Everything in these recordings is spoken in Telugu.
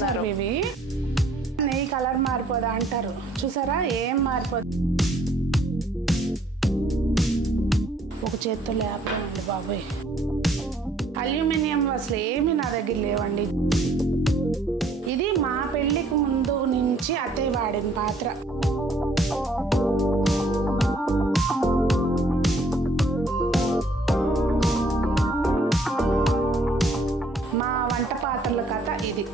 చేస్తున్నారు ఇవి నెయ్యి కలర్ మారిపోదా అంటారు చూసారా ఏం మారిపోదు ఒక చేత్తో లేపండి బాబోయ్ అల్యూమినియం అసలు ఏమీ నా దగ్గర లేవండి ఇది మా పెళ్ళికి ముందు నుంచి అత్తయ్య వాడిన పాత్ర మా వంట పాత్రల కథ ఇది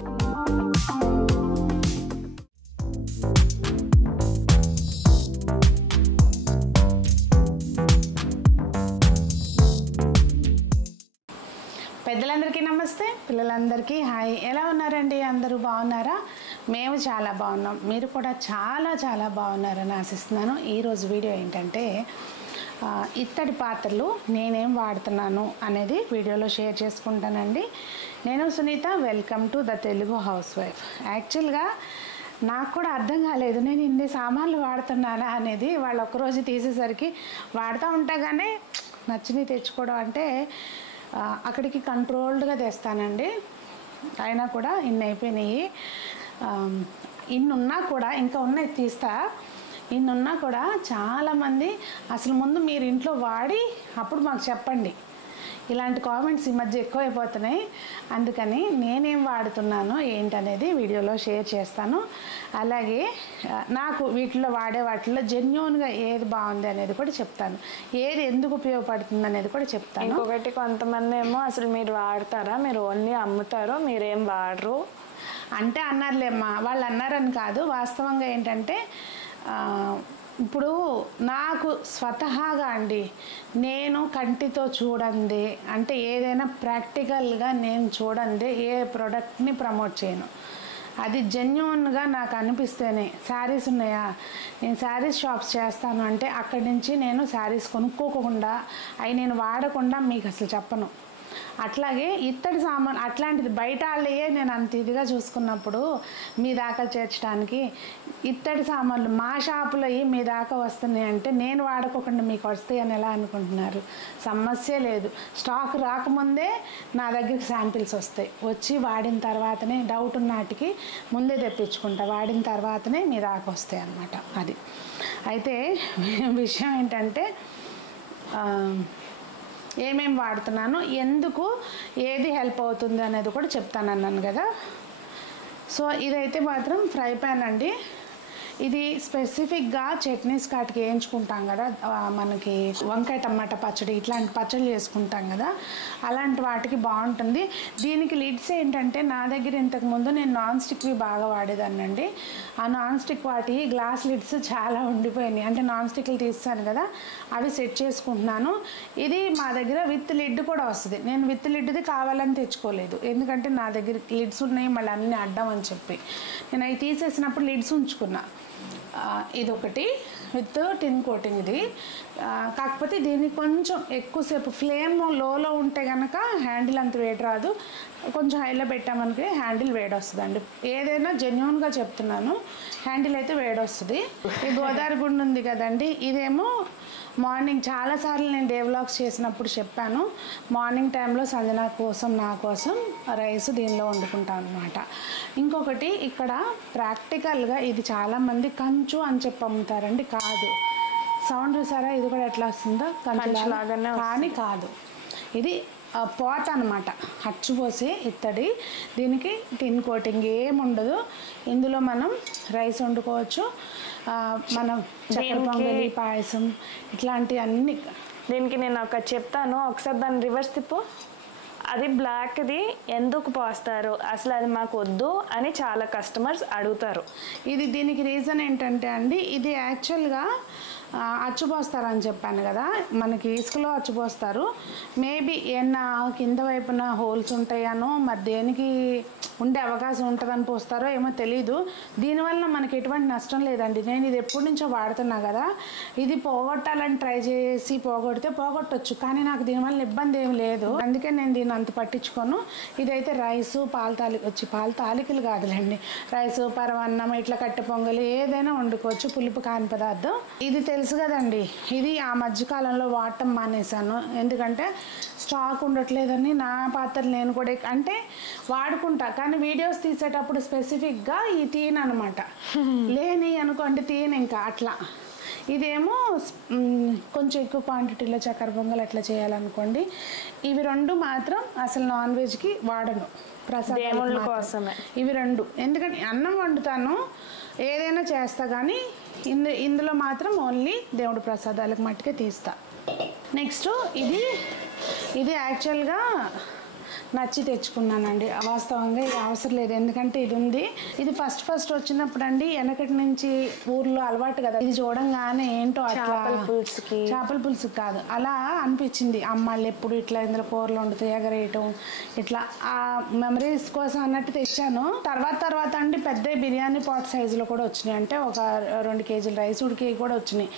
పెద్దలందరికీ నమస్తే పిల్లలందరికీ హాయ్ ఎలా ఉన్నారండి అందరూ బాగున్నారా మేము చాలా బాగున్నాం మీరు కూడా చాలా చాలా బాగున్నారని ఆశిస్తున్నాను ఈరోజు వీడియో ఏంటంటే ఇత్తడి పాత్రలు నేనేం వాడుతున్నాను అనేది వీడియోలో షేర్ చేసుకుంటానండి నేను Sunitha welcome to the Telugu housewife యాక్చువల్గా నాకు కూడా అర్థం కాలేదు నేను ఇన్ని సామాన్లు వాడుతున్నానా అనేది వాళ్ళు ఒకరోజు తీసేసరికి వాడుతూ ఉంటా కానీ నచ్చినవి తెచ్చుకోవడం అంటే అక్కడికి కంట్రోల్డ్గా తెస్తానండి అయినా కూడా ఇన్ని అయిపోయినాయి ఇన్నున్నా కూడా ఇంకా ఉన్నాయి తీస్తా ఇన్నున్నా కూడా చాలామంది అసలు ముందు మీరు ఇంట్లో వాడి అప్పుడు మాకు చెప్పండి ఇలాంటి కామెంట్స్ ఈ మధ్య ఎక్కువైపోతున్నాయి అందుకని నేనేం వాడుతున్నానో ఏంటనేది వీడియోలో షేర్ చేస్తాను అలాగే నాకు వీటిలో వాడే వాటిల్లో జెన్యూన్గా ఏది బాగుంది అనేది కూడా చెప్తాను ఏది ఎందుకు ఉపయోగపడుతుంది అనేది కూడా చెప్తాను ఇంకొకటి కొంతమంది ఏమో అసలు మీరు వాడతారా మీరు ఓన్లీ అమ్ముతారో మీరేం వాడరు అంటే అన్నారులేమ్మా వాళ్ళు అన్నారని కాదు వాస్తవంగా ఏంటంటే ఇప్పుడు నాకు స్వతహాగా అండి నేను కంటితో చూడండి అంటే ఏదైనా ప్రాక్టికల్గా నేను చూడండి ఏ ప్రోడక్ట్ని ప్రమోట్ చేయను అది జెన్యూన్గా నాకు అనిపిస్తేనే శారీస్ ఉన్నాయా నేను శారీస్ షాప్స్ చేస్తాను అంటే అక్కడి నుంచి నేను శారీస్ కొనుక్కోకుండా అవి నేను వాడకుండా మీకు అసలు చెప్పను అట్లాగే ఇత్తడి సామాన్ అట్లాంటిది బయట వాళ్ళయే నేను అంత ఇదిగా చూసుకున్నప్పుడు మీ దాకా చేర్చడానికి ఇత్తడి సామాన్లు మా షాపులో మీ దాకా వస్తున్నాయి అంటే నేను వాడుకోకుండా మీకు వస్తాయి అని ఎలా అనుకుంటున్నారు సమస్య లేదు స్టాక్ రాకముందే నా దగ్గరికి శాంపిల్స్ వస్తాయి వచ్చి వాడిన తర్వాతనే డౌట్ ఉన్నటికి ముందే తెప్పించుకుంటా వాడిన తర్వాతనే మీ దాకా వస్తాయి అన్నమాట అది అయితే విషయం ఏంటంటే ఏమేమి వాడుతున్నాను ఎందుకు ఏది హెల్ప్ అవుతుంది అనేది కూడా చెప్తానన్నాను కదా సో ఇదైతే మాత్రం ఫ్రై ప్యాన్ అండి ఇది స్పెసిఫిక్గా చట్నీస్ కాటికి వేయించుకుంటాం కదా మనకి వంకాయ టమాటా పచ్చడి ఇట్లాంటి పచ్చడి చేసుకుంటాం కదా అలాంటి వాటికి బాగుంటుంది దీనికి లిడ్స్ ఏంటంటే నా దగ్గర ఇంతకుముందు నేను నాన్ స్టిక్వి బాగా వాడేదాన్నండి ఆ నాన్ స్టిక్ వాటి గ్లాస్ లిడ్స్ చాలా ఉండిపోయినాయి అంటే నాన్ స్టిక్లు తీస్తాను కదా అవి సెట్ చేసుకుంటున్నాను ఇది మా దగ్గర విత్ లిడ్ కూడా వస్తుంది నేను విత్ లిడ్ది కావాలని తెచ్చుకోలేదు ఎందుకంటే నా దగ్గర లిడ్స్ ఉన్నాయి మళ్ళీ అన్నీ అడ్డం అని చెప్పి నేను అవి తీసేసినప్పుడు లిడ్స్ ఉంచుకున్నా ఇదొకటి విత్ టిన్ కోటింగ్ ఇది కాకపోతే దీన్ని కొంచెం ఎక్కువసేపు ఫ్లేమ్ లోలో ఉంటే కనుక హ్యాండిల్ అంత వేడి రాదు కొంచెం హైలో పెట్టామనుకో హ్యాండిల్ వేడి వస్తుందండి ఏదైనా జెన్యూన్గా చెప్తున్నాను హ్యాండిల్ అయితే వేడి వస్తుంది ఈ గోదావరి గుండు ఉంది కదండి ఇదేమో మార్నింగ్ చాలాసార్లు నేను డే వ్లాగ్స్ చేసినప్పుడు చెప్పాను మార్నింగ్ టైంలో సంజన కోసం నా కోసం రైస్ దీనిలో వండుకుంటాను అనమాట ఇంకొకటి ఇక్కడ ప్రాక్టికల్గా ఇది చాలామంది కంచు అని చెప్పి అమ్ముతారండి కాదు సౌండ్ చూసారా ఇది కూడా ఎట్లా వస్తుందో కంచులాగానే కానీ కాదు ఇది పోత అనమాట అచ్చుపోసి ఇత్తడి దీనికి టిన్ కోటింగ్ ఏముండదు ఇందులో మనం రైస్ వండుకోవచ్చు మనం చక్కెర పొంగలి పాయసం ఇట్లాంటి అన్ని దీనికి నేను ఒకటి చెప్తాను ఒకసారి దాన్ని రివర్స్ తిప్పు అది బ్లాక్ది ఎందుకు పోస్తారు అసలు అది మాకు వద్దు అని చాలా కస్టమర్స్ అడుగుతారు ఇది దీనికి రీజన్ ఏంటంటే అండి ఇది యాక్చువల్గా అచ్చుపోస్తారని చెప్పాను కదా మనకి ఇసుకలో అచ్చుపోస్తారు మేబీ ఏమన్నా కింద వైపున హోల్స్ ఉంటాయనో మరి దేనికి ఉండే అవకాశం ఉంటుందని పోస్తారో ఏమో తెలీదు దీనివల్ల మనకి ఎటువంటి నష్టం లేదండి నేను ఇది ఎప్పటి నుంచో వాడుతున్నా కదా ఇది పోగొట్టాలని ట్రై చేసి పోగొడితే పోగొట్టవచ్చు కానీ నాకు దీనివల్ల ఇబ్బంది ఏం లేదు అందుకే నేను దీన్ని అంత పట్టించుకోను ఇదైతే రైసు పాల తాలికలు కాదులేండి రైసు పరవన్నం ఇట్లా కట్టె పొంగలి ఏదైనా వండుకోవచ్చు పులుపు కాని పదార్థం ఇది తెలుసు తెలుసు కదండి, ఇది ఆ మధ్యకాలంలో వాడటం మానేశాను. ఎందుకంటే స్టాక్ ఉండట్లేదని నా పాత్ర నేను కూడా అంటే వాడుకుంటా, కానీ వీడియోస్ తీసేటప్పుడు స్పెసిఫిక్గా ఈ తీన్ అనమాట. లేని అనుకోండి తీన్ ఇంకా అట్లా. ఇదేమో కొంచెం ఎక్కువ క్వాంటిటీలో చక్కెర పొంగల్ అట్లా చేయాలనుకోండి. ఇవి రెండు మాత్రం అసలు నాన్ వెజ్కి వాడను, ప్రసాదాల కోసమే ఇవి రెండు. ఎందుకంటే అన్నం వండుతాను, ఏదైనా చేస్తా, కానీ ఇందులో మాత్రం ఓన్లీ దేవుడి ప్రసాదాలకు మట్టుకే తీస్తా. నెక్స్ట్ ఇది యాక్చువల్గా నచ్చి తెచ్చుకున్నానండి. వాస్తవంగా ఇది అవసరం లేదు, ఎందుకంటే ఇది ఉంది. ఇది ఫస్ట్ వచ్చినప్పుడు అండి వెనకటి నుంచి ఊర్లో అలవాటు కదా, ఇది చూడంగానే ఏంటో అట్లా చేపల పులుసు కాదు అలా అనిపించింది. అమ్మాళ్ళు ఎప్పుడు ఇట్లా ఇందులో కూరలు వండుతాయి, ఎగరేయటం ఇట్లా ఆ మెమరీస్ కోసం అన్నట్టు తెచ్చాను. తర్వాత అండి పెద్ద బిర్యానీ పాట్ సైజులో కూడా వచ్చినాయి, అంటే ఒక 2 కేజీల రైస్ ఉడికి కూడా వచ్చినాయి.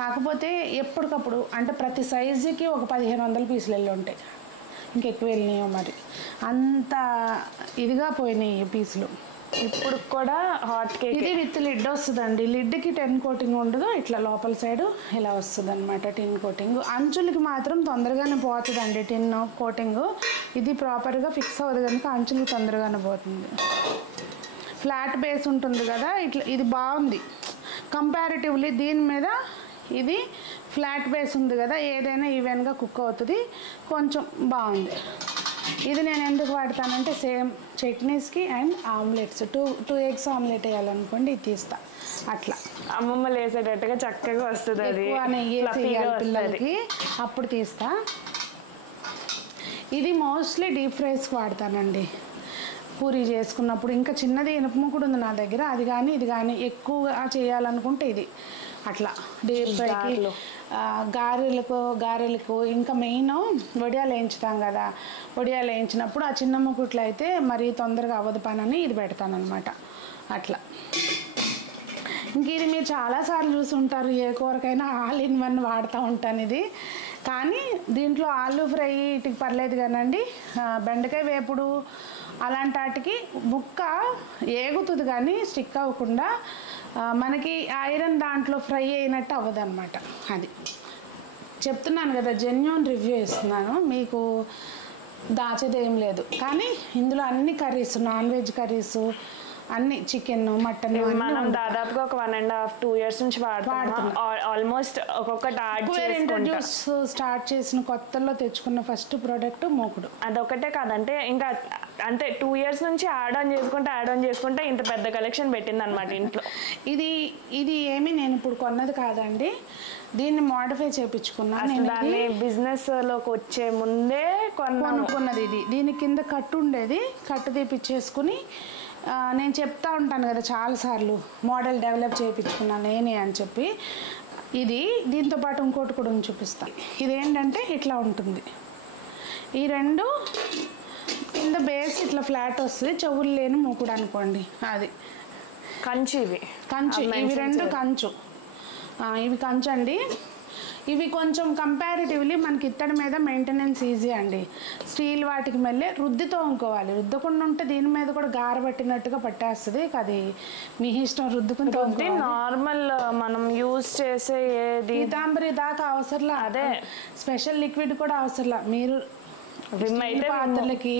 కాకపోతే ఎప్పటికప్పుడు అంటే ప్రతి సైజుకి ఒక 1500 పీసులు వెళ్ళి ఉంటాయి, ఇంకెక్కువ వెళ్ళినాయో మరి, అంత ఇదిగా పోయినాయి పీసులు. ఇప్పుడు కూడా హాట్ కేక్ ఇది విత్ లిడ్ వస్తుందండి. లిడ్కి 10 కోటింగ్ ఉండదు, ఇట్లా లోపల సైడు ఇలా వస్తుంది అనమాట 10 కోటింగ్. అంచులకి మాత్రం తొందరగానే పోతుందండి 10 కోటింగ్. ఇది ప్రాపర్గా ఫిక్స్ అవ్వదు కనుక అంచులకి తొందరగానే పోతుంది. ఫ్లాట్ బేస్ ఉంటుంది కదా, ఇట్లా ఇది బాగుంది కంపారిటివ్లీ. దీని మీద ఇది ఫ్లాట్ బేస్ ఉంది కదా, ఏదైనా ఈవెన్గా కుక్ అవుతుంది, కొంచెం బాగుంది. ఇది నేను ఎందుకు వాడతానంటే సేమ్ చట్నీస్కి and omelettes, two eggs omelette వేయాలనుకోండి ఇది తీస్తా. అట్లా అమ్మమ్మలు వేసేటట్టుగా చక్కగా వస్తుంది, అది పిల్లలకి అప్పుడు తీస్తా. ఇది మోస్ట్లీ డీప్ ఫ్రైస్కి వాడతానండి, పూరి చేసుకున్నప్పుడు. ఇంకా చిన్నది ఇనుప కూడా ఉంది నా దగ్గర, అది కానీ ఇది కానీ ఎక్కువగా చేయాలనుకుంటే ఇది అట్లా డీప్ ఫ్రైకి. గారెలకు ఇంకా మెయిన్ వడియాలు వేయించుతాం కదా, వడియాలు వేయించినప్పుడు ఆ చిన్న ముకుట్లు అయితే మరీ తొందరగా అవ్వదు పనని ఇది పెడతాను అనమాట అట్లా. ఇంక ఇది మీరు చాలాసార్లు చూసి ఉంటారు, ఏ కూరకైనా ఆల్ ఇన్ వన్ వాడుతూ ఉంటాను ఇది. కానీ దీంట్లో ఆలు ఫ్రై ఇటుకి పర్లేదు కానండి, బెండకాయ వేపుడు అలాంటి వాటికి ముక్క ఏగుతుంది కానీ స్టిక్ అవ్వకుండా మనకి ఐరన్ దాంట్లో ఫ్రై అయినట్టు అవ్వదన్నమాట. అది చెప్తున్నాను కదా, జెన్యూన్ రివ్యూ ఇస్తున్నాను, మీకు దాచేదేం లేదు. కానీ ఇందులో అన్ని కర్రీస్, నాన్ వెజ్ కర్రీస్ అన్ని, చికెన్ మటన్ మనం దాదాపుగా ఒక 1.5-2 years నుంచి వాడుతున్నాం. ఆల్మోస్ట్ ఒక్కొక్కటి ఇంట్రడ్యూస్ స్టార్ట్ చేసిన కొత్తలో తెచ్చుకున్న ఫస్ట్ ప్రోడక్ట్ మూకుడు. అదొకటే కాదంటే ఇంకా అంటే 2 years నుంచి యాడ్ ఆన్ చేసుకుంటే ఇంత పెద్ద కలెక్షన్ పెట్టింది అనమాట ఇంట్లో. ఇది ఏమి నేను ఇప్పుడు కొన్నది కాదండి, దీన్ని మోడిఫై చేయించుకున్నాను. దాన్ని బిజినెస్ లోకి వచ్చే ముందే కొనుక్కున్నది. దీని కింద కట్టు ఉండేది, కట్టు తీపిచ్చేసుకుని నేను చెప్తా ఉంటాను కదా చాలాసార్లు, మోడల్ డెవలప్ చేయించుకున్నాను నేనే అని చెప్పి. దీంతో పాటు ఇంకోటి కూడా చూపిస్తాను. ఇదేంటంటే ఇట్లా ఉంటుంది, ఈ రెండు కింద బేస్ ఇట్లా ఫ్లాట్ వస్తుంది, చెవులు లేని మూకుడు అనుకోండి. అది కంచు, ఇవి రెండు కంచు, ఇవి కంచు అండి. ఇవి కొంచెం కంపారిటివ్లీ మనకి ఇత్తడి మీద మెయింటెనెన్స్ ఈజీ అండి. స్టీల్ వాటికి మళ్ళీ రుద్దితో తోముకోవాలి, రుద్దకుండా ఉంటే దీని మీద కూడా గార పట్టినట్టుగా పట్టేస్తుంది. అది మీ ఇష్టం, రుద్దుకుని నార్మల్ మనం యూజ్ చేసే పీతాంబరి దాకా అవసరంలా, అదే స్పెషల్ లిక్విడ్ కూడా అవసరంలా. మీరు పాత్రలకి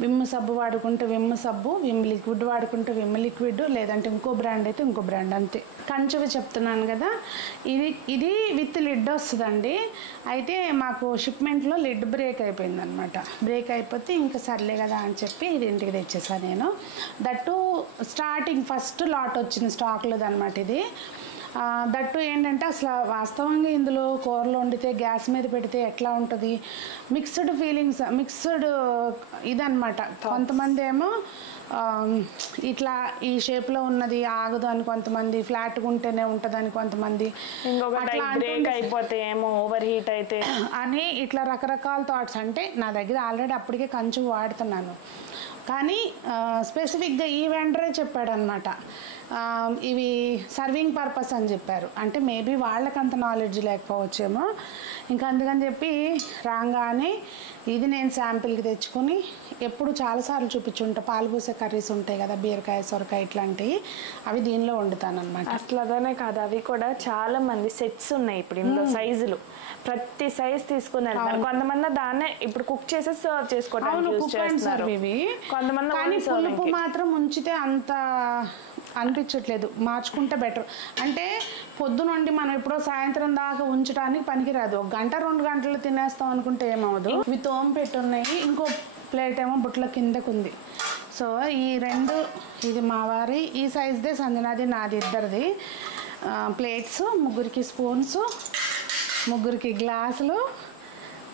విమ్ సబ్బు వాడుకుంటే విమ్ సబ్బు, విమ్ లిక్విడ్ వాడుకుంటే విమ్ లిక్విడ్, లేదంటే ఇంకో బ్రాండ్ అయితే ఇంకో బ్రాండ్, అంతే. కంచువి చెప్తున్నాను కదా, ఇది విత్ లిడ్ వస్తుందండి. అయితే మాకు షిప్మెంట్లో లిడ్ బ్రేక్ అయిపోయింది అనమాట. బ్రేక్ అయిపోతే ఇంకా సర్లే కదా అని చెప్పి ఇది ఇంటికి తెచ్చేసాను నేను. దట్టు స్టార్టింగ్ ఫస్ట్ లాట్ వచ్చిన స్టాక్లోది అనమాట ఇది. దట్టు ఏంటంటే అసలు వాస్తవంగా ఇందులో కూరలు వండితే గ్యాస్ మీద పెడితే ఎట్లా ఉంటుంది, మిక్స్డ్ ఫీలింగ్స్, మిక్స్డ్ ఇదనమాట. కొంతమంది ఏమో ఇట్లా ఈ షేప్లో ఉన్నది ఆగదు అని కొంతమంది, ఫ్లాట్గా ఉంటేనే ఉంటుందని కొంతమంది, బ్రేక్ అయిపోతే ఏమో ఓవర్ హీట్ అయితే అని ఇట్లా రకరకాల థాట్స్. అంటే నా దగ్గర ఆల్రెడీ అప్పటికే కంచు వాడుతున్నాను, కానీ స్పెసిఫిక్గా ఈ వెండరే చెప్పాడనమాట, ఇవి సర్వింగ్ పర్పస్ అని చెప్పారు. అంటే మేబీ వాళ్ళకంత నాలెడ్జ్ లేకపోవచ్చేమో, ఇంకా అందుకని చెప్పి రాగానే ఇది నేను శాంపిల్కి తెచ్చుకొని ఎప్పుడు చాలాసార్లు చూపించుంటా. పాలు పోసే కర్రీస్ ఉంటాయి కదా, బీరకాయ సొరకాయ ఇట్లాంటివి, అవి దీనిలో వండుతాను అనమాట. అసలు అదనే కాదు, అవి కూడా చాలా మంది సెట్స్ ఉన్నాయి ఇప్పుడు ఇందులో సైజులు, ప్రతి సైజ్ తీసుకుని వెళ్తారు. కొంతమంది దాన్నే ఇప్పుడు కుక్ చేసి సర్వ్ చేసుకోవడానికి యూస్ చేస్తున్నారు ఇవి. కొంతమంది కానీ పులుపు మాత్రం ఉంచితే అంత అనిపించట్లేదు, మార్చుకుంటే బెటర్. అంటే పొద్దునుండి మనం ఎప్పుడో సాయంత్రం దాకా ఉంచడానికి పనికిరాదు, 1 గంట 2 గంటలు తినేస్తాం అనుకుంటే ఏమవదు. ఇవి తోమ పెట్టున్నాయి, ఇంకో ప్లేట్ ఏమో బుట్టల కిందకు ఉంది. సో ఈ 2 ఇది మా వారి ఈ సైజ్దే, సంజనాది నాది ఇద్దరిది. ప్లేట్స్, 3కి స్పూన్స్, 3కి గ్లాసులు.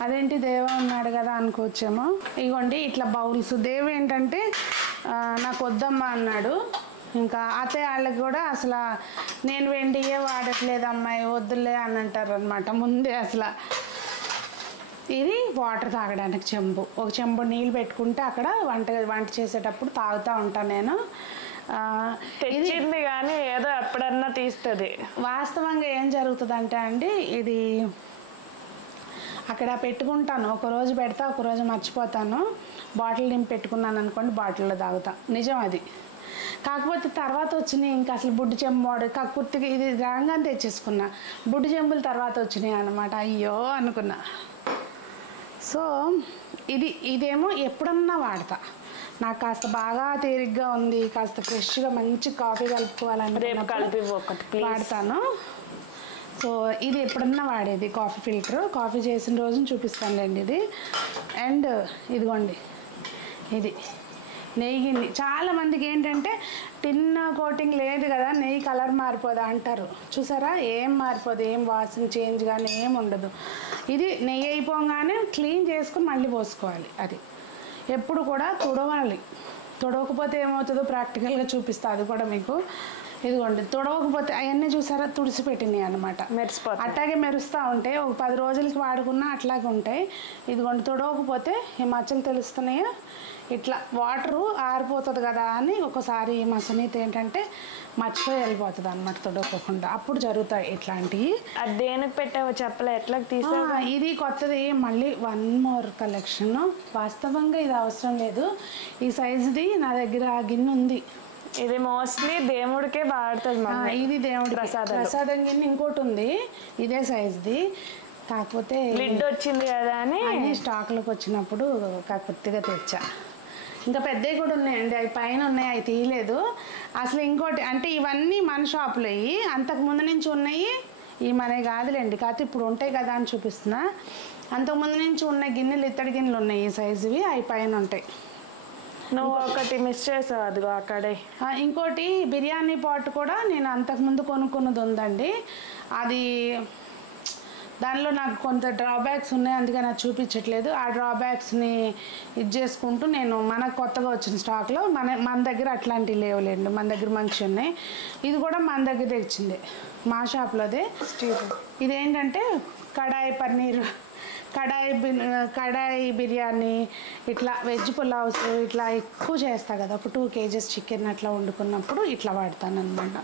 అదేంటి దేవ ఉన్నాడు కదా అనుకోవచ్చేమో. ఇగోండి ఇట్లా బౌల్స్. దేవ ఏంటంటే నాకు వద్దమ్మా అన్నాడు. ఇంకా అత్తయ్య వాళ్ళకి కూడా అసలు నేను వెండియే వాడట్లేదు అమ్మాయి వద్దులే అని అంటారు అనమాట ముందే. అసలు ఇది వాటర్ తాగడానికి చెంబు, ఒక చెంబు నీళ్ళు పెట్టుకుంటే అక్కడ వంట చేసేటప్పుడు తాగుతూ ఉంటాను నేను. తెచ్చింది కానీ ఏదో ఎప్పుడన్నా తీస్తుంది. వాస్తవంగా ఏం జరుగుతుందంటే అండి, ఇది అక్కడ పెట్టుకుంటాను, ఒకరోజు పెడతా ఒకరోజు మర్చిపోతాను. బాటిల్ నింపి పెట్టుకున్నాను అనుకోండి, బాటిల్లో తాగుతా, నిజం అది. కాకపోతే తర్వాత వచ్చినాయి ఇంకా అసలు బుడ్డి చెంబు కుర్తికి ఇది రాగానే తెచ్చేసుకున్నా, బుడ్డి చెంబులు తర్వాత వచ్చినాయి అనమాట. అయ్యో అనుకున్నా. సో ఇదేమో ఎప్పుడన్నా వాడతా, నాకు కాస్త బాగా తేలిగ్గా ఉంది, కాస్త ఫ్రెష్గా మంచి కాఫీ కలుపుకోవాలని వాడతాను. సో ఇది ఎప్పుడన్నా వాడేది కాఫీ ఫిల్టర్. కాఫీ చేసిన రోజున చూపిస్తానులేండి ఇది. అండ్ ఇదిగోండి ఇది నెయ్యి. చాలామందికి ఏంటంటే టిన్ కోటింగ్ లేదు కదా, నెయ్యి కలర్ మారిపోదా అంటారు. చూసారా, ఏం మారిపోదు, ఏం వాసన చేంజ్ కానీ ఏం ఉండదు. ఇది నెయ్యి అయిపోగానే క్లీన్ చేసుకుని మళ్ళీ పోసుకోవాలి. అది ఎప్పుడు కూడా తుడవాలి. తుడవకపోతే ఏమవుతుందో ప్రాక్టికల్గా చూపిస్తా, అది కూడా మీకు. ఇదిగోండి తుడవకపోతే అవన్నీ చూసారా తుడిచిపెట్టినాయి అనమాట, మెరిసిపోతాయి. అట్లాగే మెరుస్తూ ఉంటాయి, ఒక 10 రోజులకి వాడుకున్నా అట్లాగే ఉంటాయి. ఇదిగోండి తుడవకపోతే ఈ మచ్చలు తెలుస్తున్నాయో, ఇట్లా వాటరు ఆరిపోతుంది కదా అని ఒకసారి మా సునీత ఏంటంటే మర్చిపోయి వెళ్ళిపోతుంది అనమాట తుడవకుండా, అప్పుడు జరుగుతాయి ఇట్లాంటివి. అది దేనికి పెట్టావో చెప్పలే, ఎట్లా తీసా? ఇది కొత్తది, మళ్ళీ 1 మోర్ కలెక్షన్. వాస్తవంగా ఇది అవసరం లేదు, ఈ సైజుది నా దగ్గర గిన్నె ఉంది. ఇది మోస్ట్లీ దేవుడికే వాడుతుంది. ఇది దేవుడి ప్రసాదం గిన్నె ఇంకోటి ఉంది ఇదే సైజుది, కాకపోతే లిడ్ వచ్చింది కదా అని స్టాక్లోకి వచ్చినప్పుడు కొద్దిగా తెచ్చా. ఇంకా పెద్దవి కూడా ఉన్నాయండి, అవి పైన ఉన్నాయి, అవి తీయలేదు. అసలు ఇంకోటి అంటే ఇవన్నీ మన షాపులో అంతకుముందు నుంచి ఉన్నాయి, ఈ మనవి కాదులేండి, కాకపోతే ఇప్పుడు ఉంటాయి కదా అని చూపిస్తున్నా. అంతకుముందు నుంచి ఉన్న గిన్నెలు ఇత్తడి గిన్నెలు ఉన్నాయి ఈ సైజువి, అవి పైన ఉంటాయి. నువ్వు ఒకటి మిస్ చేసావు, అదిగో అక్కడే. ఇంకోటి బిర్యానీ పాట్ కూడా నేను అంతకుముందు కొనుక్కున్నది ఉందండి, అది దానిలో నాకు కొంత డ్రాబ్యాక్స్ ఉన్నాయి, అందుకని నాకు చూపించట్లేదు. ఆ డ్రాబ్యాక్స్ని ఇది చేసుకుంటూ నేను మనకు కొత్తగా వచ్చిన స్టాక్లో మన దగ్గర అట్లాంటివి లేవులేండి, మన దగ్గర మంచిగా ఉన్నాయి. ఇది కూడా మన దగ్గర తెచ్చింది, మా షాప్లోదే. ఇదేంటంటే కడాయి పన్నీర్, కడాయి బిర్యానీ, ఇట్లా వెజ్ పులావ్స్ ఇట్లా ఎక్కువ చేస్తా కదా, ఒక 2 kgs చికెన్ అట్లా వండుకున్నప్పుడు ఇట్లా వాడతాను అనమాట.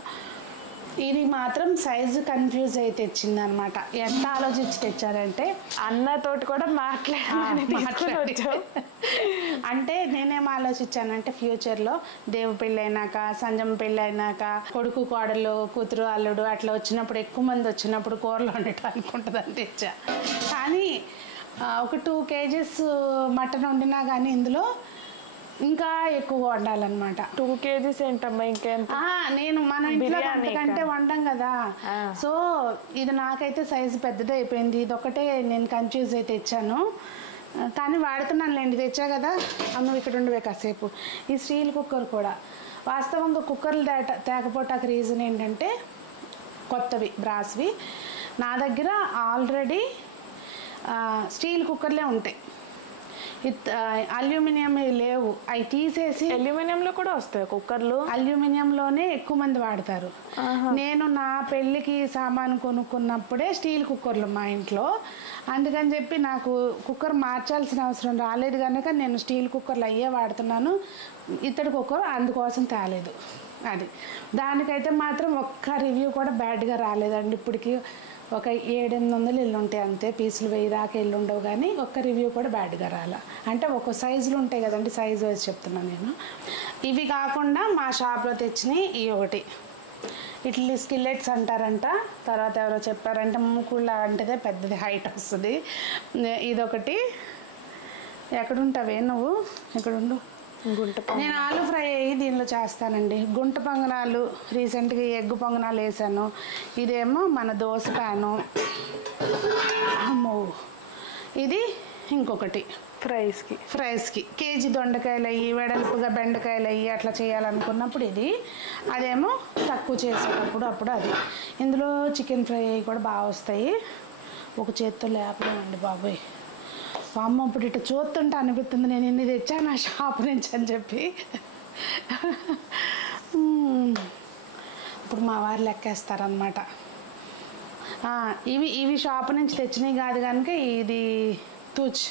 ఇది మాత్రం సైజు కన్ఫ్యూజ్ అయి తెచ్చింది అనమాట. ఎంత ఆలోచించి తెచ్చారంటే అన్నతోటి కూడా మాట్లాడచ్చు. అంటే నేనేం ఆలోచించానంటే ఫ్యూచర్లో దేవు పెళ్ళి అయినాక, సంజమ్మ పెళ్ళి అయినాక, కొడుకు కోడలు కూతురు అల్లుడు అట్లా వచ్చినప్పుడు, ఎక్కువ మంది వచ్చినప్పుడు కూరలు వండటానికి ఉంటుందని తెచ్చా. కానీ ఒక 2 kgs మటన్ వండినా కానీ ఇందులో ఇంకా ఎక్కువ వండాలన్నమాట. 2 kgs ఏంటమ్మా, ఇంకెంత? నేను మన ఇంట్లో అంతకంటే వండాం కదా. సో ఇది నాకైతే సైజు పెద్దదే అయిపోయింది, ఇది ఒకటే నేను కన్ఫ్యూజ్ అయితే తెచ్చాను. కానీ వాడుతున్నానులేండి, తెచ్చా కదా. నువ్వు ఇక్కడ ఉండివే కాసేపు. ఈ స్టీల్ కుక్కర్ కూడా వాస్తవంగా కుక్కర్లు తేకపోవటానికి రీజన్ ఏంటంటే కొత్తవి బ్రాస్వి. నా దగ్గర ఆల్రెడీ స్టీల్ కుక్కర్లే ఉంటాయి, అల్యూమినియం లేవు. అవి తీసేసి అల్యూమినియంలో కూడా వస్తాయి కుక్కర్లు, అల్యూమినియంలోనే ఎక్కువ మంది వాడతారు. నేను నా పెళ్ళికి సామాను కొనుక్కున్నప్పుడే స్టీల్ కుక్కర్లు మా ఇంట్లో, అందుకని చెప్పి నాకు కుక్కర్ మార్చాల్సిన అవసరం రాలేదు కనుక నేను స్టీల్ కుక్కర్లు అయ్యే వాడుతున్నాను. ఇత్తడి కుక్కర్ అందుకోసం తేలేదు. అది దానికైతే మాత్రం ఒక్క రివ్యూ కూడా బ్యాడ్గా రాలేదండి ఇప్పటికి. ఒక 700-800 ఇల్లు ఉంటాయి అంతే, పీసులు 1000 దాకా ఇల్లు ఉండవు. కానీ ఒక్క రివ్యూ కూడా బ్యాడ్గా రాల. అంటే ఒక సైజులు ఉంటాయి కదండి, సైజు వైజ్ చెప్తున్నాను నేను. ఇవి కాకుండా మా షాప్లో తెచ్చినాయి ఈ ఒకటి ఇట్లీ స్కిల్లెట్స్ అంటారంట. తర్వాత ఎవరో చెప్పారంటే మూకుళ్ళ అంటే పెద్దది హైట్ వస్తుంది. ఇదొకటి. ఎక్కడుంటావే నువ్వు? ఎక్కడుండు? నేను ఆలు ఫ్రై అయ్యి దీనిలో చేస్తానండి. గుంట పొంగనాలు రీసెంట్గా ఎగ్ పొంగనాలు వేసాను. ఇదేమో మన దోశ ప్యాను. అమ్మో, ఇది ఇంకొకటి ఫ్రైస్కి కేజీ దొండకాయలు అయ్యి వెడల్పుగా బెండకాయలు అయ్యి అట్లా చేయాలనుకున్నప్పుడు ఇది. అదేమో తక్కువ చేసేటప్పుడు అప్పుడు అది. ఇందులో చికెన్ ఫ్రై అయ్యి కూడా బాగా వస్తాయి. ఒక చేత్తో లేపలేమండి బాబోయ్. అమ్మ ఇప్పుడు ఇటు చూస్తుంటే అనిపిస్తుంది నేను ఇన్ని తెచ్చాను ఆ షాప్ నుంచి అని చెప్పి. ఇప్పుడు మా వారు లెక్కేస్తారనమాట. ఇవి షాప్ నుంచి తెచ్చినవి కాదు కనుక ఇది తూచ్.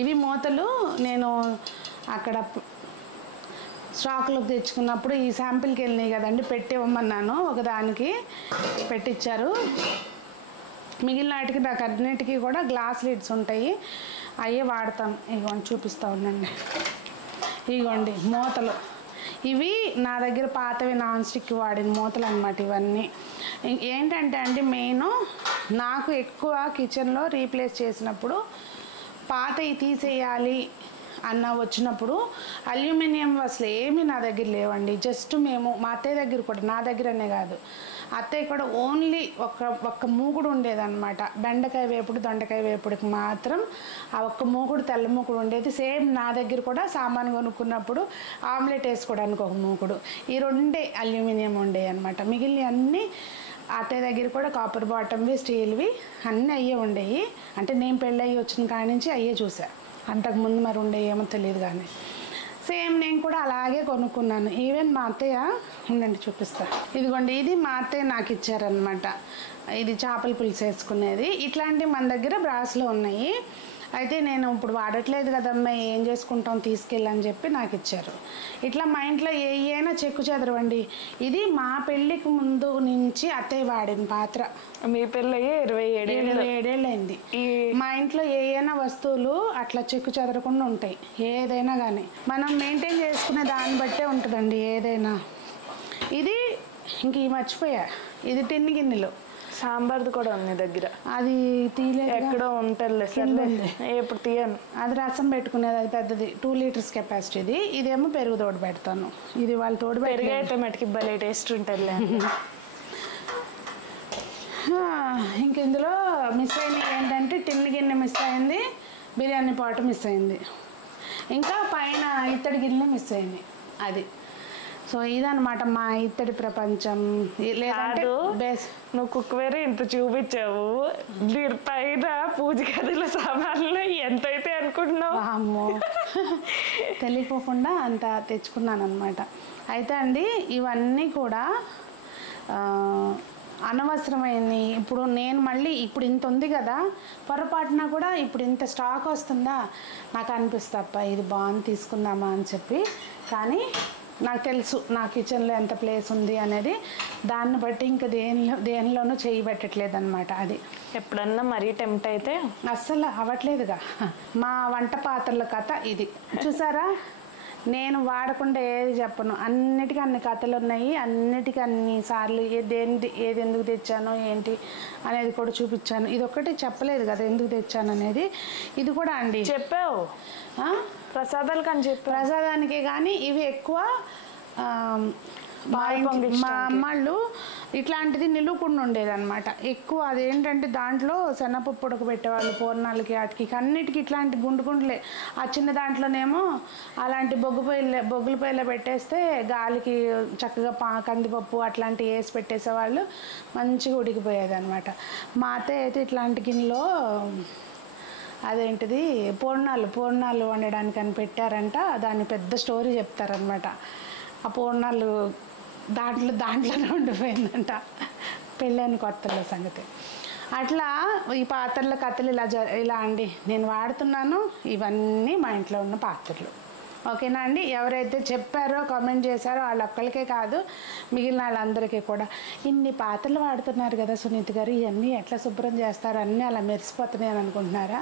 ఇవి మూతలు నేను అక్కడ స్టాక్లోకి తెచ్చుకున్నప్పుడు ఈ శాంపిల్కి వెళ్ళినాయి కదండి, పెట్టి ఇవ్వమన్నాను. ఒకదానికి పెట్టించారు. మిగిలిన వాటికి నాకు అన్నిటికీ కూడా గ్లాస్ లిడ్స్ ఉంటాయి, అయ్యే వాడతాను. ఇదిగోండి చూపిస్తూ ఉండండి. ఇదిగోండి మూతలు. ఇవి నా దగ్గర పాతవి నాన్ స్టిక్ వాడిన మూతలు అనమాట ఇవన్నీ. ఏంటంటే అండి మెయిన్ నాకు ఎక్కువ కిచెన్లో రీప్లేస్ చేసినప్పుడు పాతవి తీసేయాలి అన్న వచ్చినప్పుడు అల్యూమినియం అసలు ఏమీ నా దగ్గర లేవండి. జస్ట్ మేము మా అత్తయ్య దగ్గర కూడా, నా దగ్గరనే కాదు అత్తయ్య కూడా ఓన్లీ ఒక్క మూకుడు ఉండేదన్నమాట. బెండకాయ వేపుడు దొండకాయ వేపుడికి మాత్రం ఆ ఒక్క మూకుడు, తెల్ల మూకుడు ఉండేది. సేమ్ నా దగ్గర కూడా సామాను కొనుక్కున్నప్పుడు ఆమ్లెట్ వేసుకోవడానికి ఒక మూకుడు. ఈ రెండే అల్యూమినియం ఉండేవి అనమాట. మిగిలిన అన్నీ అత్తయ్య దగ్గర కూడా కాపర్ బాటమ్వి స్టీల్వి అన్నీ అయ్యే ఉండేవి. అంటే నేను పెళ్ళి అయ్యి వచ్చిన కాడి నుంచి అయ్యే చూసా. అంతకుముందు మరి ఉండే ఏమో తెలియదు. కానీ సేమ్ నేను కూడా అలాగే కొనుక్కున్నాను. ఈవెన్ మా అత్తయ్య ఉండండి చూపిస్తా. ఇదిగోండి ఇది మా అత్తయ్య నాకు ఇచ్చారనమాట. ఇది చేపల పులుసు వేసుకునేది. ఇట్లాంటివి మన దగ్గర బ్రాస్లో ఉన్నాయి. అయితే నేను ఇప్పుడు వాడట్లేదు కదమ్మా, ఏం చేసుకుంటాం తీసుకెళ్ళని చెప్పి నాకు ఇచ్చారు. ఇట్లా మా ఇంట్లో ఏ అయినా చెక్కు చెదరవండి. ఇది మా పెళ్ళికి ముందు నుంచి అత్తయ్య వాడిన పాత్ర. మీ పెళ్ళయ్యే 27 ఏళ్ళైంది. మా ఇంట్లో ఏ అయినా వస్తువులు అట్లా చెక్కు చెదరకుండా ఉంటాయి. ఏదైనా కానీ మనం మెయింటైన్ చేసుకునే దాన్ని బట్టే ఉంటుందండి ఏదైనా. ఇది ఇంక మర్చిపోయా, ఇది టిన్ని గిన్నెలు. సాంబార్ది కూడా ఉంది దగ్గర, అది తీయలేదు, ఎక్కడో ఉంటుంది. సర్లే ఎప్పుడు తీయను. అది రసం పెట్టుకునేది, అది పెద్దది 2 లీటర్స్ కెపాసిటీది. ఇదేమో పెరుగు తోడు పెడతాను. ఇది వాళ్ళు తోడు పెరుగు అయితే మటుకి భలే టేస్ట్ ఉంటుంది. ఇంక ఇందులో మిస్ అయినవి ఏంటంటే టిన్ని గిన్నె మిస్ అయింది, బిర్యానీ పాటు మిస్ అయింది, ఇంకా పైన ఇత్తడి గిన్నె మిస్ అయింది. అది సో ఇదనమాట మా ఇత్తడి ప్రపంచం. లేదంటే నువ్వు కుక్వేర్ ఇంత చూపించావు, దీని పైన పూజ గదిలో సామాన్లు ఎంతైతే అనుకుంటున్నావు. అమ్మో తెలియకోకుండా అంత తెచ్చుకున్నాను అనమాట. అయితే అండి ఇవన్నీ కూడా అనవసరమైనవి. ఇప్పుడు నేను మళ్ళీ ఇప్పుడు ఇంత ఉంది కదా, పొరపాటున కూడా ఇప్పుడు ఇంత స్టాక్ వస్తుందా నాకు అనిపిస్తప్ప ఇది బాగుంది తీసుకుందామా అని చెప్పి. కానీ నాకు తెలుసు నా కిచెన్లో ఎంత ప్లేస్ ఉంది అనేది. దాన్ని బట్టి ఇంకా దేనిలోనూ చేయి పెట్టట్లేదు అనమాట. అది ఎప్పుడన్నా మరీ టెంప్ట్ అయితే అస్సలు అవ్వట్లేదుగా. మా వంట పాత్రల కథ ఇది చూసారా. నేను వాడకుండా ఏది చెప్పను, అన్నిటికీ అన్ని కథలు ఉన్నాయి, అన్నిటికీ అన్ని సార్లు ఏది ఎందుకు తెచ్చానో ఏంటి అనేది కూడా చూపించాను. ఇది ఒక్కటి చెప్పలేదు కదా ఎందుకు తెచ్చాను అనేది. ఇది కూడా అండి చెప్పావు, ప్రసాదాలు కానీ చెప్పి ప్రసాదానికే. కానీ ఇవి ఎక్కువ మా అమ్మాళ్ళు ఇట్లాంటిది నిలువకుండా ఉండేది అనమాట ఎక్కువ. అదేంటంటే దాంట్లో శనగపప్పు ఉడకబెట్టేవాళ్ళు పూర్ణాలకి వాటికి అన్నిటికీ ఇట్లాంటి గుండులే. ఆ చిన్న దాంట్లోనేమో అలాంటి బొగ్గుల పొయ్యిలో పెట్టేస్తే గాలికి చక్కగా కందిపప్పు అట్లాంటివి వేసి పెట్టేసేవాళ్ళు, మంచిగా ఉడికిపోయేది అనమాట. మా అత్తయ్య అయితే ఇట్లాంటి గిన్నెలో అదేంటిది పూర్ణాలు వండడానికి అని పెట్టారంట. దాన్ని పెద్ద స్టోరీ చెప్తారనమాట. ఆ పూర్ణాలు దాంట్లోనే ఉండిపోయిందంట పెళ్ళైన కొత్తల సంగతి. అట్లా ఈ పాత్రల కథలు ఇలా అండి నేను వాడుతున్నాను. ఇవన్నీ మా ఇంట్లో ఉన్న పాత్రలు. ఓకేనా అండి? ఎవరైతే చెప్పారో కామెంట్ చేశారో వాళ్ళొక్కరికే కాదు, మిగిలిన వాళ్ళందరికీ కూడా. ఇన్ని పాత్రలు వాడుతున్నారు కదా సునీత గారు, ఇవన్నీ ఎట్లా శుభ్రం చేస్తారు, అన్నీ అలా మెరిసిపోతున్నాయి అని అనుకుంటున్నారా?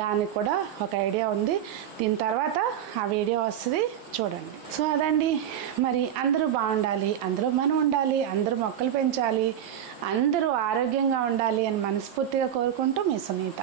దానికి కూడా ఒక ఐడియా ఉంది. దీని తర్వాత ఆ వీడియో వస్తుంది, చూడండి. సో అదండి, మరి అందరూ బాగుండాలి, అందరూ మనం ఉండాలి, అందరూ మొక్కలు పెంచాలి, అందరూ ఆరోగ్యంగా ఉండాలి అని మనస్ఫూర్తిగా కోరుకుంటూ మీ సునీత.